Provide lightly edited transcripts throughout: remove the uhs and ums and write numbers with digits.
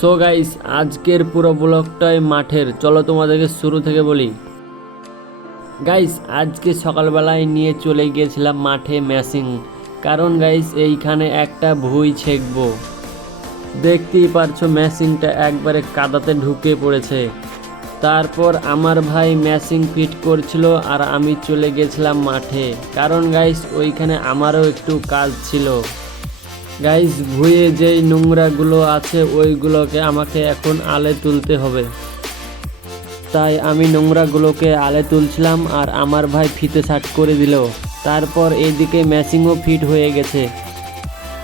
So guys, আজকের পুরো ব্লগটাই মাঠের। চলো তোমাদেরকে শুরু থেকে বলি। গাইস, আজকে সকালবেলায় নিয়ে চলে গিয়েছিলাম মাঠে ম্যাশিং, কারণ গাইস এইখানে একটা ভুঁই ছেঁকবো। দেখতেই পারছো ম্যাশিংটা একবারে কাদাতে ঢুকে পড়েছে। তারপর আমার ভাই ম্যাশিং ফিট করছিল আর আমি চলে গেছিলাম মাঠে, কারণ গাইস ওইখানে আমারও একটু কাজ ছিল। গাইস, ভুঁয়ে যেই নোংরাগুলো আছে ওইগুলোকে আমাকে এখন আলে তুলতে হবে, তাই আমি নোংরাগুলোকে আলে তুলছিলাম আর আমার ভাই ফিতে সাট করে দিল। তারপর এইদিকে ম্যাশিংও ফিট হয়ে গেছে,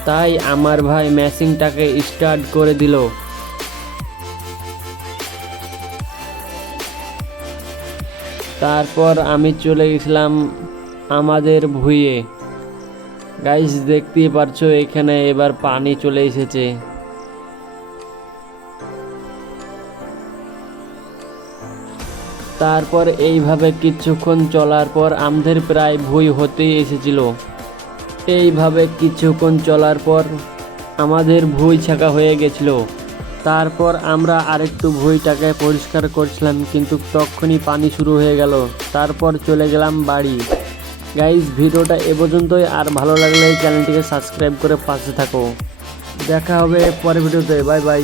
তাই আমার ভাই ম্যাশিংটাকে স্টার্ট করে দিল। তারপর আমি চলে গেছিলাম আমাদের ভুঁয়ে। গাইস, দেখতেই পারছো এখানে এবার পানি চলে এসেছে। তারপর এইভাবে কিছুক্ষণ চলার পর আমাদের প্রায় ভুঁই হতেই এসেছিল। এইভাবে কিছুক্ষণ চলার পর আমাদের ভুঁই ছাঁকা হয়ে গেছিল। তারপর আমরা আরেকটু ভুঁইটাকে পরিষ্কার করছিলাম, কিন্তু তখনই পানি শুরু হয়ে গেল। তারপর চলে গেলাম বাড়ি। গাইস, ভিডিওটা এ পর্যন্তই, আর ভালো লাগলে চ্যানেলটিকে সাবস্ক্রাইব করে পাশে থাকো। দেখা হবে পরের ভিডিওতে। Bye bye.